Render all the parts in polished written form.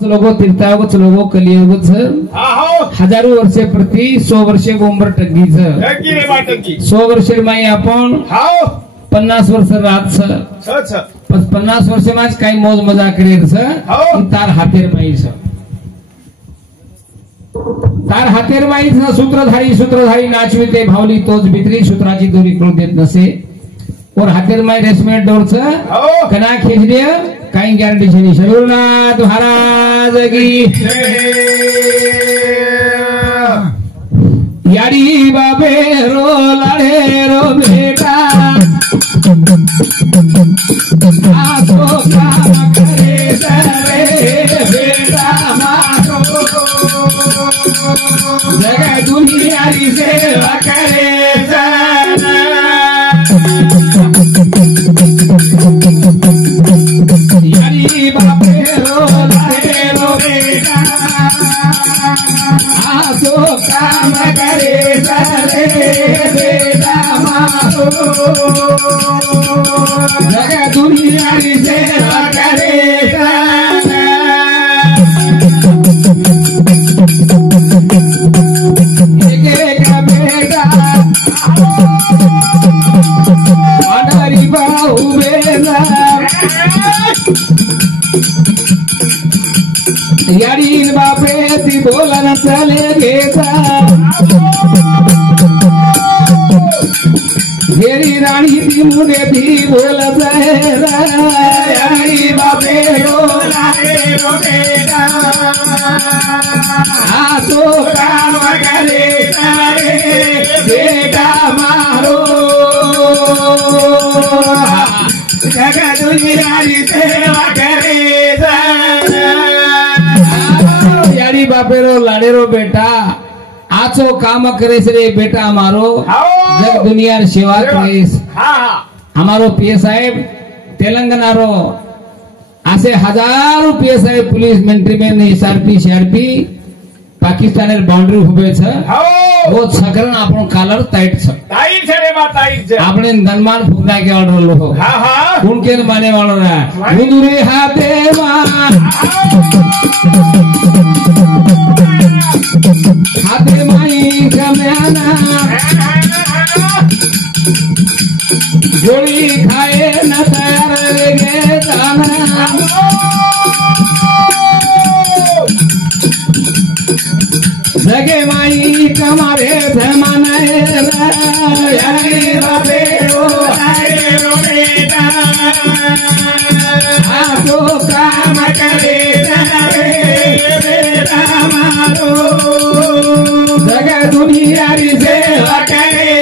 लोगों तीर्थावच लोगों कलियुगच हजारो वर्षे प्रति 100 वर्षे उंबर टग्गीच 100 वर्षे माई आपण 50 वर्ष रात 50 वर्षे माज काही मौज मजा करेल तार हातेर माई तार हातेर माई सूत्रधारी नाचविते भावली तोच भित्री सूत्राची दोरी कळू देत नसे और हातेर माई रेसमेंट डोरच कना खेचले काही गॅरंटी छे शरीरनाथ महाराज की यारी बाबे रो लाडे रो बेटा आसो काम करे सरे बेटा मारो जगह दुनिया री सेवा करे यारी बाबे रो लाडे रो बेटा आसो काम करे सरे बेटा मारो जगह दुनिया री सेवा करे एक बेटा अडारी बाहु बेला यारी बापे ती बोलन चले घेता घेरी राणी ती मुने ती बोलत यारी बापे बोला रो बेटा आसो काम करे सारे बेटा मारो जगह दुनिया री सेवा करे यारी बापेरो लाडेरो बेटा आचो काम करेस रे बेटा मारो जग दुनिया सेवा करेस हमारो पीए साहेब तेलंगाना रो आसे हजारों पीए साहेब पुलिस मिलिट्री में एसआरपी सीआरपी पाकिस्तानेर बाउंड्री हुबे छ वो सकरण आपण कालर टाइट छ टाइट छे रे बा टाइट छे आपने धनमान फुगना के ऑर्डर लो कौन के माने वालो रे मुंदुरे हाथे हाथे माई कमयाना जोड़ी खाए न तैयार गे जाना जगे माई कमारे धमाने यारी बाबे रो बेटा आसो काम करे बेटा मारो जगह दुनिया री सेवा करे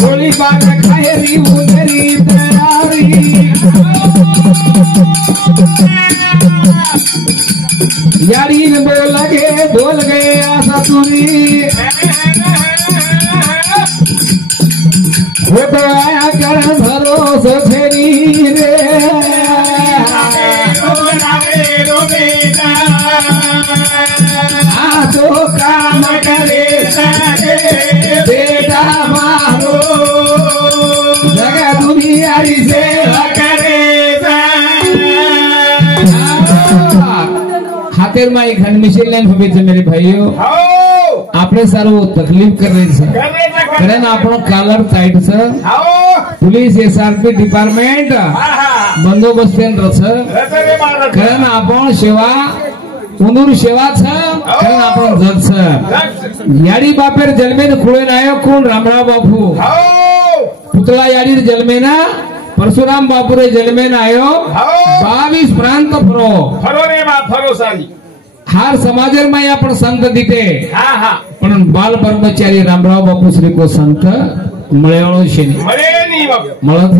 गोली बात खाए री उधरी तैयारी यारी बोल गए आशा तुरी वो तो आया कर भरोसा फेरी रे रो बेटा आसो काम करे सारे बेटा मारो जगह दुनिया री सेवा करे हाथेर माई घन मिशन लाइन हुए थे मेरे भाइयों आपने सारो तकलीफ कर रहे थे करें आपनो कालर टाइट से पुलिस एसआरपी डिपार्टमेंट बंदोबस्त करें आपण सेवा उंदूर सेवा करें आपण जज यारी बापेर जलमेन खुळे नायक कोण रामराव बापू पुतळा यारी जलमेना परशुराम बापुरे जलमेन आयो 22 प्रांत फरो रे बा फरो साली हार समाजर में आपण संत दिते पण बाल ब्रह्मचारी रामराव बापू श्री को संत मळेवाळो शेनी मळे नी बाप मळत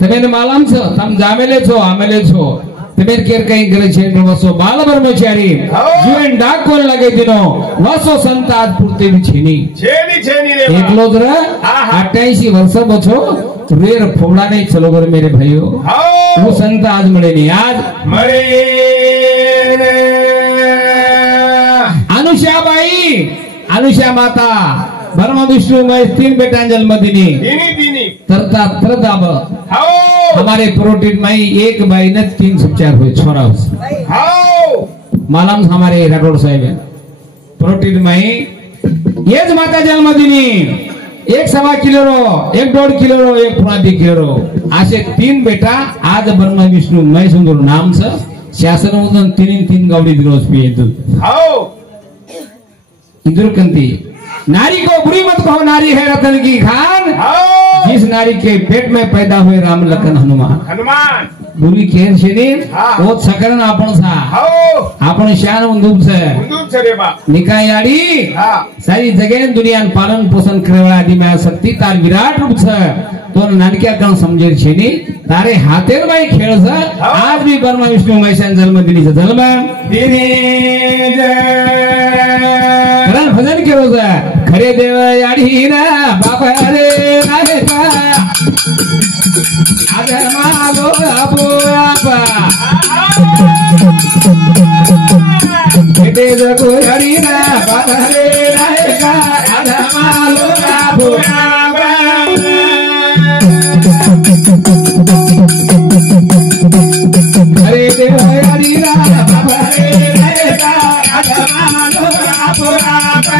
तमेन मालम छ तम जामेले छो आमेले छो तमेर केर कई गले छे वसो बाल ब्रह्मचारी जीवन डाक कोन लगे दिनो वसो संत आज पूर्ति छेनी रे एकलो जरा 88 वर्ष बछो रेर फोड़ा नहीं चलो गर मेरे भाइयों वो संत आज मरे नहीं आज मरे अनुषा माता ब्रह्म विष्णु महेश 3 बेटा जन्म दिनी तरता तरत आब हमारे प्रोटीन में एक महीने 3 उपचार हुए छोरा मालम हमारे राठौड़ साहेब प्रोटीन में ये माता जन्म दिनी 1.25 किलो रो 1.5 किलो रो 1.2 किलो रो असे 3 बेटा आज ब्रह्मा विष्णु महेश सुंदर नाम से शासन मधून 3 गावडी रोज पिए दूध इंदुर कंती नारी को बुरी मत कहो नारी है रतन की खान जिस नारी के पेट में पैदा हुए राम लखन हनुमान बुरी केर शेनी वो सकरण आपण सा आपण शान उंदूब से निकाय याडी सारी जगह दुनिया पालन पोषण करे वाला आदि में शक्ति तार विराट रूप से तो नानक्या कण समझे छेनी तारे हाथेर में खेळ से आज भी ब्रह्मा विष्णु महेश जन्म दिनी से जन्म दिनी भजन करो से खरे देव याडी ना बाबा रे नारे का आगे मालो अपो आपा खरे देव याडी ना बाबा रे नारे का आगे मालो अपो आपा खरे देव याडी ना बाबा रे नारे का आगे मालो अपो आपा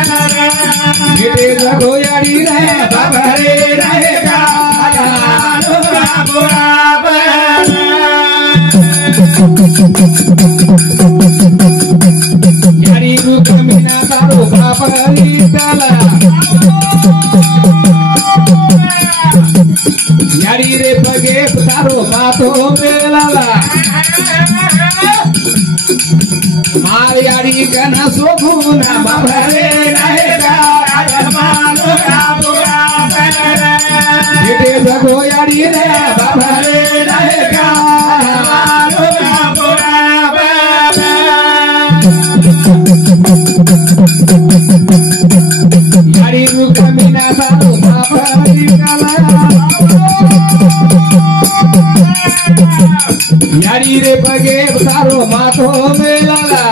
ये लगो यारी रे बाबा रे रहेगा यारी रुक मीना तारो बाबा री डाला यारी रे पगे तारो बातो मेलाला मार यारी गना सोगुना बाबा रे रहेगा बेटे जगो यारी रे बाबा रे रहेगा यारी रुका मीना तारो बाबा री डाला यारी रे पगे तारो माथो मेलाला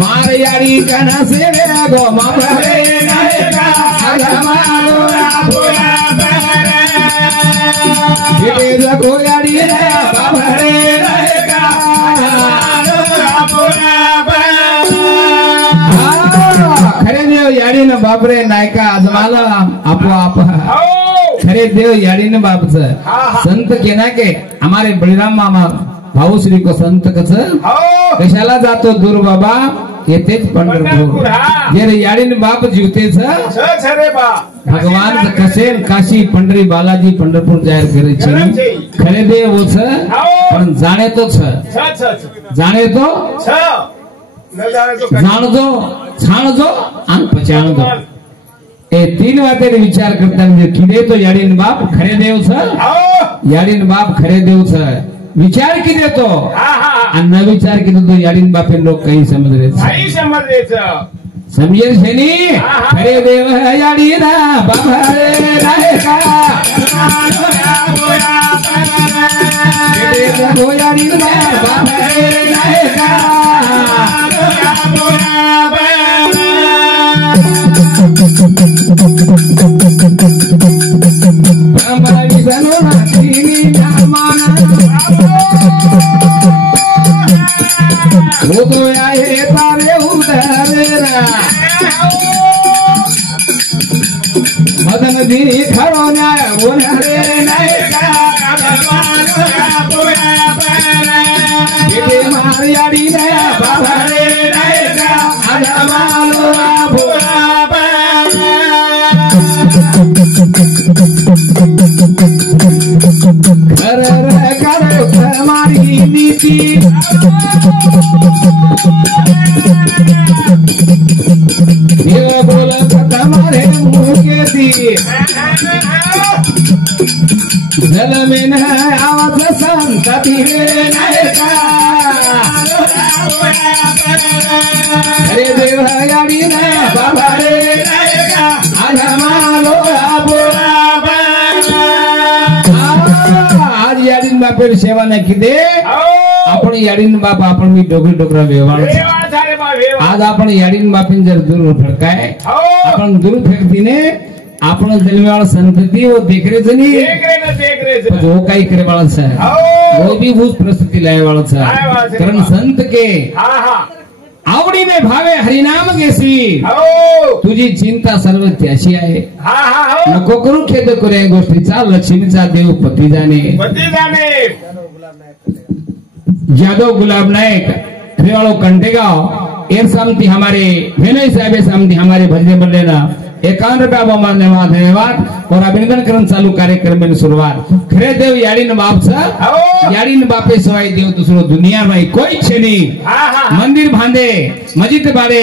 मार यारी कना से गो बाबा रे रहेगा आगमालो आपोया बरे ये जगो यारी रे बाबा रे रहेगा आगमालो आपोया बरे खरे देव यारी न बाप रे नायका आजमाला आपो आप खरे देव यारी न बाप संत केना के हमारे बळीराम मामा भाऊ श्री को संत कस कशाला जातो दूर बाबा येतेच पंढरपूर जे रे याडीन बाप जीवतेच भगवान कसे काशी पंढरी बालाजी पंढरपूर जाहीर करे छे खरे देव वो छ पण जाणे तो छ जाणे तो छ न जाणे तो छाण जो आणि पचाण दो ए 3 वाते विचार करता किदे तो याडीन बाप खरे देव छ याडीन बाप खरे देव छ विचार की देतो न विचार की तो याडीन बापे लोग कहीं समझ रहे समझे छेनी खरे देव याडी ना बाबा रे रहेगा खरे देव याडी ना बाबा रे रहेगा ब्रह्मा विष्णु तीन नामाना वो तो आए तारे उधरेरा मदन दी खरो ना वो नरे नायका ये मारियाड़ी ने बाबा रे नायका आजमालो भोला करे हमारी नीति ये बोला तुम्हारे मुंह के दी जल में न आवाज संतति नायका अरे देव याडी ने बाबा रे नायका आज हमारो बोला आज याडीन बापेर सेवा न किदे आपण याडीन बाप आपण मी डोकरा व्यवहार आज आपण याडीन बापीन जर दूर फडकाय आपण दूर फेकतीने आपण जन्मे वाला संतती वो देख रहे थे नहीं, देख रहे वो कई करे वाला है, वो भी उस परिस्थिति लाए वाला है। कारण संत के आवडी ने भावे हरिनाम केसी तुझी चिंता सर्व त्याशी आहे। नको करू खेद करे गोष्टीचा, लक्ष्मीचा देव पती जाणे। जादव गुलाब नायक रेवाड़ो कंटेगांव एर सामती हमारे विनय साहब सामती हमारे भजने बदले ना 51 रुपया धन्यवाद। और अभिनंदन करन चालू कार्यक्रम में शुरुआत खरे देव याड़ी न बाप सा, याड़ी न बापे सवाई देव दूसरो दुनिया में कोई छे नहीं। मंदिर भांदे मस्जिद बारे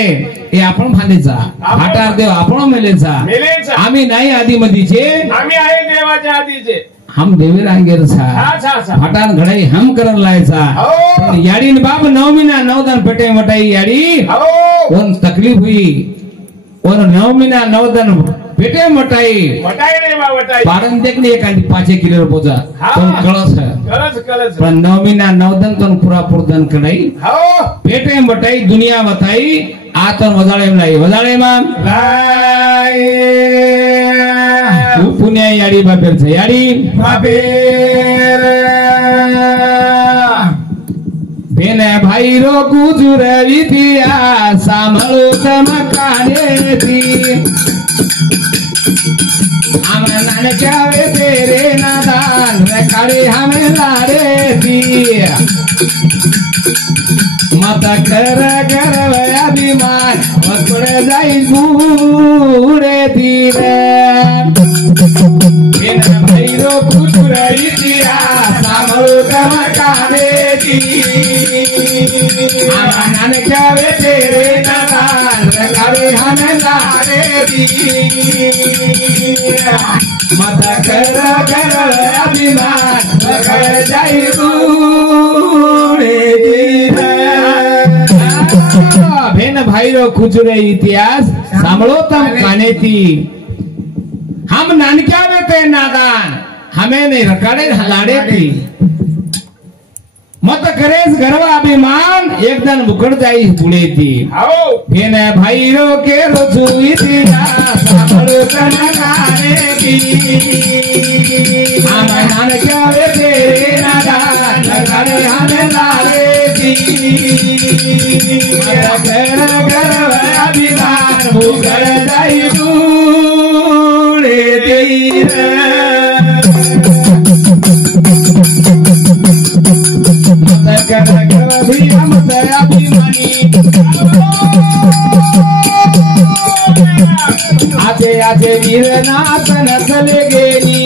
ये आपण भांदेचा, फाटार देव आपण मेलेचा, आम्ही नाही आधी मधीचे, आम्ही आहे देवाच्या आधीचे। हम देवी रांगेर छा फाटार घडाई हम करन लायचा। याड़ी न बाप 9 महीना 9 दिन पेटे मटाई याड़ी कोण तकलीफ हुई और 9 महीना 9 दिन पेटे मटाई रे बा पारण देखने एखादी 5 किलो पोचा तो कळस पण 9 महीना 9 दिन तो पूरा पुरदन कडाई पेटे मटाई दुनिया बताई आ तो वजाळे मान तू पुण्या याडी बापेर छे याडी बेने भाई रो गुजर विधिया सांभळो चमकाने थी हम नानक्या वे तेरे नादान रखाड़े हमें लारे थी मत कर गर्व अभिमान पकड़ जाई बूढ़े धीरे बेने भाई रो गुजर विधिया सांभळो चमकाने थी नानक्या वे तेरे नादान रखाड़े हमें लारे थी मत कर अभिमान पकड़ जाई बूढ़े धीरे। भेन भाई रो खुजरे इतिहास सांभळो तम काने थी हम नानक्या वे ते नादान हमें नहीं रखाड़े हलाड़े थी मत करेस गर्व अभिमान एक दिन मुकड़ जाई पुणे थी भेन भाई रो के रोजुई थी सांभळो चमकाने थी हम नानक्या वे तेरे नादान रखाड़े हमें लारे थी मत कर गर्व अभिमान मुकड़ जाई पुणे थी आते आते वीरनाथन चले गेली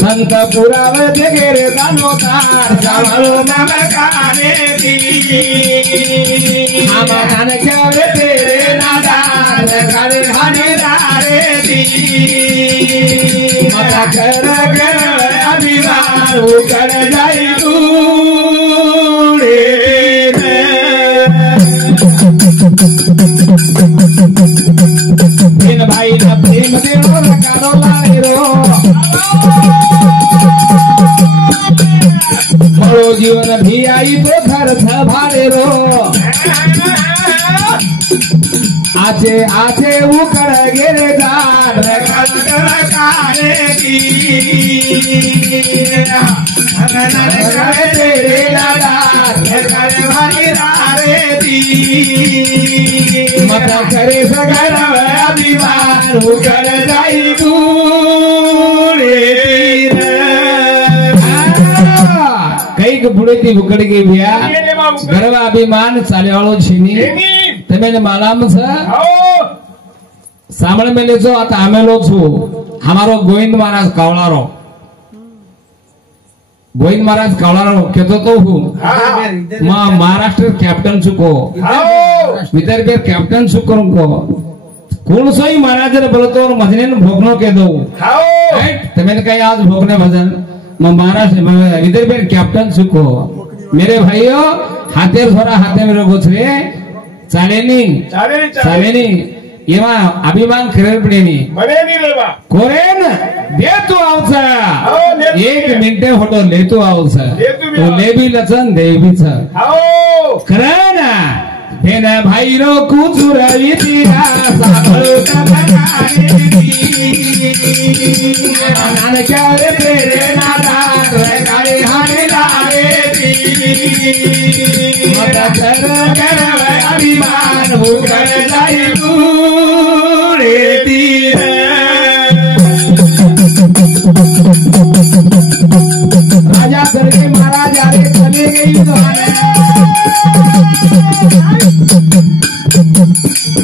संत पुराव जगेरे दानोतार सांभळो चमकाने थी हम नानक्या वे तेरे नादान रखाड़े हमें लारे थी मत कर गर्व अभिमान उकड़ जाई बूढ़े बिन भाई न प्रेम देवो रखाड़ो लायरो बड़ो जीवन भी आई तो घर था भारे रो आचे आचे उकड़ गेरे गान रखाड़े की तेरे नादान रखाड़े भारी लारे थी मत करे सगर अभिमान उकड़ जाई बूढ़े कई बुढ़े थी उकड़ गई भैया गर्व अभिमान चाले वालों छीनी तमें मालाम सांभळ मेले जो आता आमेलो छू हमारो गोविंद महाराज कावळारो गोविंद महाराज कावळारो केतो तो हूँ महाराष्ट्र कैप्टन चुको विदर्भ कैप्टन चुको कौन सोई महाराज ने बोलो तो मजने भोगनो के दो तमें कहीं आज भोगने भजन महाराष्ट्र विदर्भ कैप्टन चुको मेरे भाइयों हाथे थोड़ा हाथे मेरे गोछरे चालेनी एवा अभिमान करेल पडेनी कोरेन देतो आवचा 1 मिनिट फोटो लेतो आवचा तो लेबी लचन देवीचा खरं ना हे न भाई रो कुचुरवी दिया साबळता नानक्या रे प्रेरणा दार गाडी हाने लारे मत कर अभिमान हो कर जाई पुढे तीर राजा सरगे महाराज आरे चले गई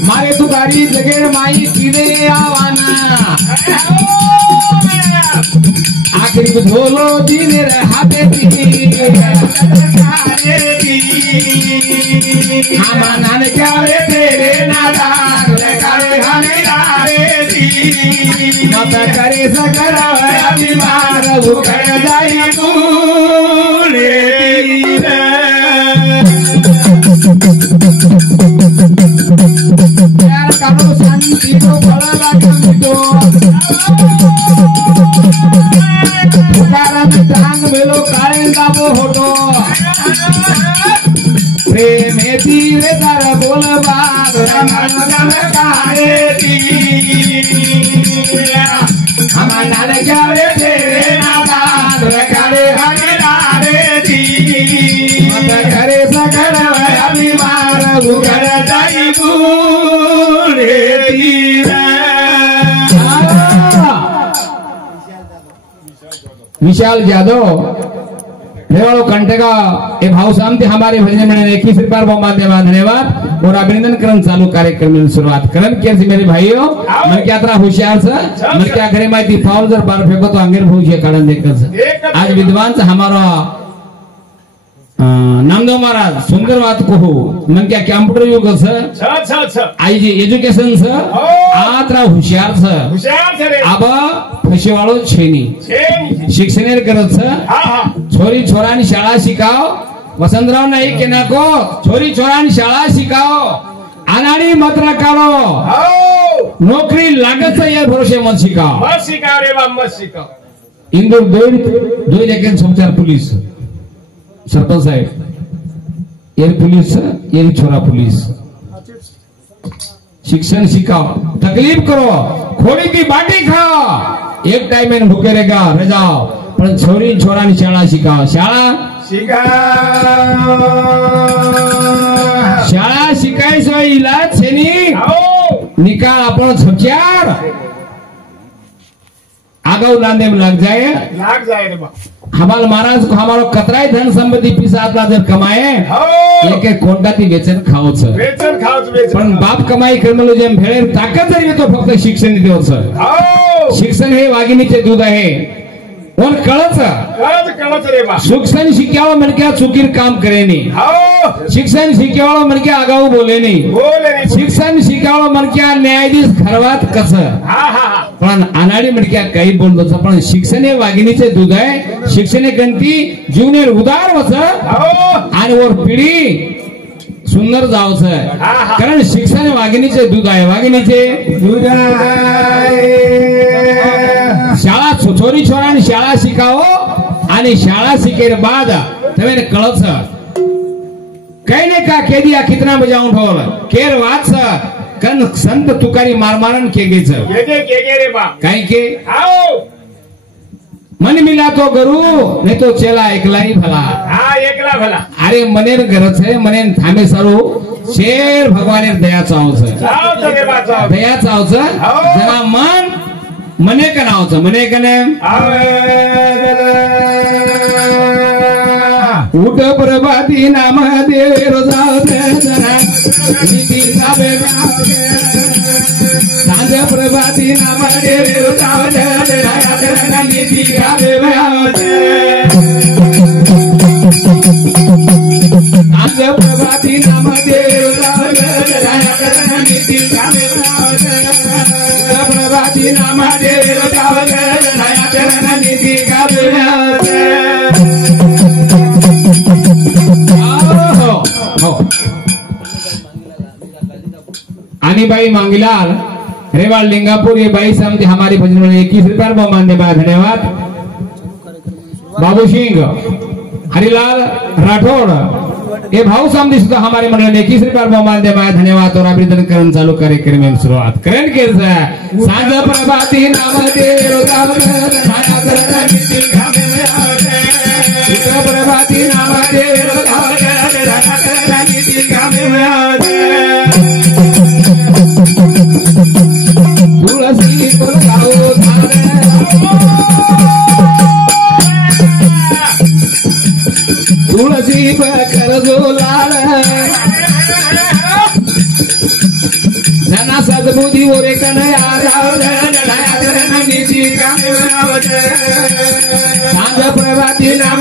मारे तुकारी जगेर माई किदे आवाना आखिर झोलो दिने रे हाथे हमा नानक्या रे तेरे नादार करे हने लारे मत करे सकर अभिमान उखड़ जाई पूरे प्यार करो शांति को बड़ा लागो कारण टांग मेलो काळे दाबो होतो प्रेम तीरे तार बोल बाग मन काळे ती हमा नानक्या रे तेरे नादार काळे हने लारे ती मत करे सकर अभिमान उघड जाई पुढे तीर विशाल यादव रेवाड़ो कंटेगा ए भाव सामते हमारे भजन में 21 रुपया बहुत धन्यवाद और अभिनंदन क्रम चालू कार्यक्रम में शुरुआत करन के मेरे भाइयों मैं क्या तरह होशियार से मैं क्या करे माहिती फाउल जर बार फेंको तो अंगेर भूजिए काढन देखकर आज विद्वान से हमारा नामदेव महाराज सुंदर बात को मन क्या कंप्यूटर युग आई जी एजुकेशन से आत्रा होशियार अब फशीवाळो छेनी शिक्षण करत छोरी छोरानी शाळा शिकाव वसंतराव नाईक के नको छोरी छोरानी शाळा शिकाव अनाड़ी मत रखालो नौकरी लागत या भरोसे मत शिकाव रे बाप मत शिकाव इंदूर दो लेकिन समाचार पुलिस सरपंच साहेब ये पुलिस ये छोरा पुलिस शिक्षण शिकाओ तकलीफ करो खोड़ी की बाटी खाओ एक टाइम में भूखे रहेगा रजाओ पर छोरी छोरा ने शाला शिकाओ शाला शिकाय सो इलाज छेनी निकाल अपन छक्यार आगाऊ लांदे में लग जाए रे बा हमारे महाराज को हमारो कतराई धन संपत्ति पिसातला जर कमाए एक कोणताती वेचन खावच पण बाप कमाई कर्मलो जेम भेळे ताकद जरी तो फक्त शिक्षण देवच शिक्षण हे वाघिणीचे दूध आहे और कळच रे बा शिक्षण शिक्यावा मनक्या चुकीर काम करेनी शिक्षण शिक्यावा मनक्या आगाऊ बोलेनी शिक्षण शिकावा मनक्या न्यायाधीश खरवात कस पण अनाडी मनक्या काही बोलतो पण शिक्षण हे वाघिणीचे दूध आहे शिक्षण गंती जीवनेर उदार वच आणि वर पिढी सुंदर जावच कारण शिक्षण वाघिणीचे दूध आहे वाघिणीचे दूध शाळा छोरी छोरांनी शाळा शिकावो आणि शाळा शिकेर बाद तवे कळच काही नाही का केदी कितना बजाऊन ठोल केर वाच कन संत तुकारी मारमारन केगेच रे बा काही के मन मिला तो गुरु नहीं तो चेला एकला ही भला एकला भला अरे मनेर गरज है मनेन थांबे सरो शेर भगवानेर दया चावच दया चावच जना मन मने का नावच मने कने उठ प्रभाती नाम देव रोजाव सांज प्रभाती नाम देव रोजाव नीति सांज प्रभाती नाम देव रोजाव नीति प्रभाती नाम देव रोजाव नीति आनी बाई मांगीलाल रेवाड़ लिंगापुर ये बाई सामने हमारी भजन में 21 रुपया धन्यवाद बाबू सिंह हरिलाल राठौड़ हे भाऊ सामने सुद्धा हमारे मंडळाने 21 रुपये बहुमान दे माया धन्यवाद और अभिनंदन करण चालू कार्यक्रम सुरुवात करेन के सांज प्रभाती नाम देव प्रभाती नाम देव तुलसी तुलसी कर जो लाल जना सदबुद्धि ओरे कन्हैया सांझ प्रभाती नाम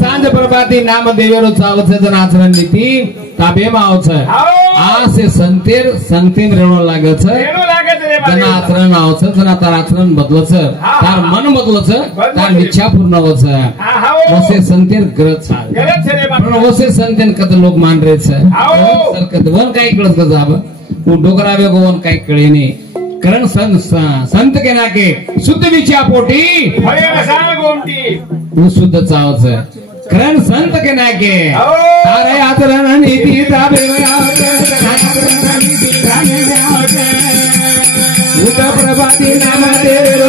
सांझ प्रभाती नाम देवेरो चावछ जनाचरण नीति ताबेमा आवछ आ से संतेर संतेम रेणो लागे छ जनाचरण आवछ जना तार आचरण बदलछ तार मन बदलछ तार इच्छा पूर्ण होछ वसे संतेर गरज छ पण वसे संतेन कत लोक मान रे छ सरकत वन काय कळत क जाब वो डोकरावे को वन काय कळे नी करण संत के नाके शुद्ध विचार पोटी वो शुद्ध चावच करण संत के नाके तारे आचरण नीति ताबे प्रभाती नाम देव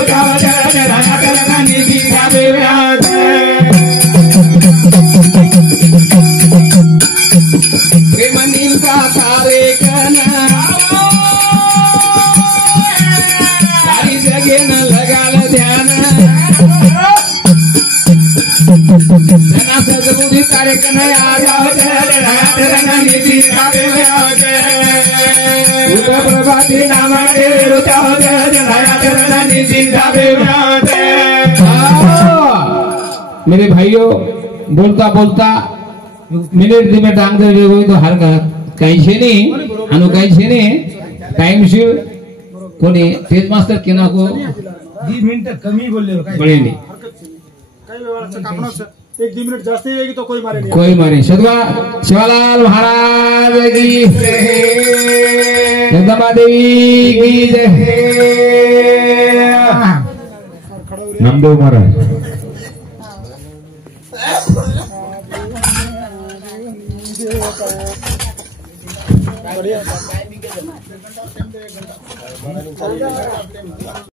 नीति ताबे प्रेमनी का सारे कना न लगाल ध्यान जना सदबुद्धि तारे कन्हैया प्रभाती नाम मेरे भाइयों बोलता बोलता मिनिट दिमे डांग दे तो हर काही छे नहीं अनु काही छे नहीं टाइम शिव कोणी तेज मास्टर केना को 2 मिनिट कमी बोलले बळे नहीं एक 2 मिनिट जास्ती होगी तो कोई मारे नहीं कोई मारे सदवा शिवालाल महाराज की जगदम्बा देवी की जय नंदो महाराज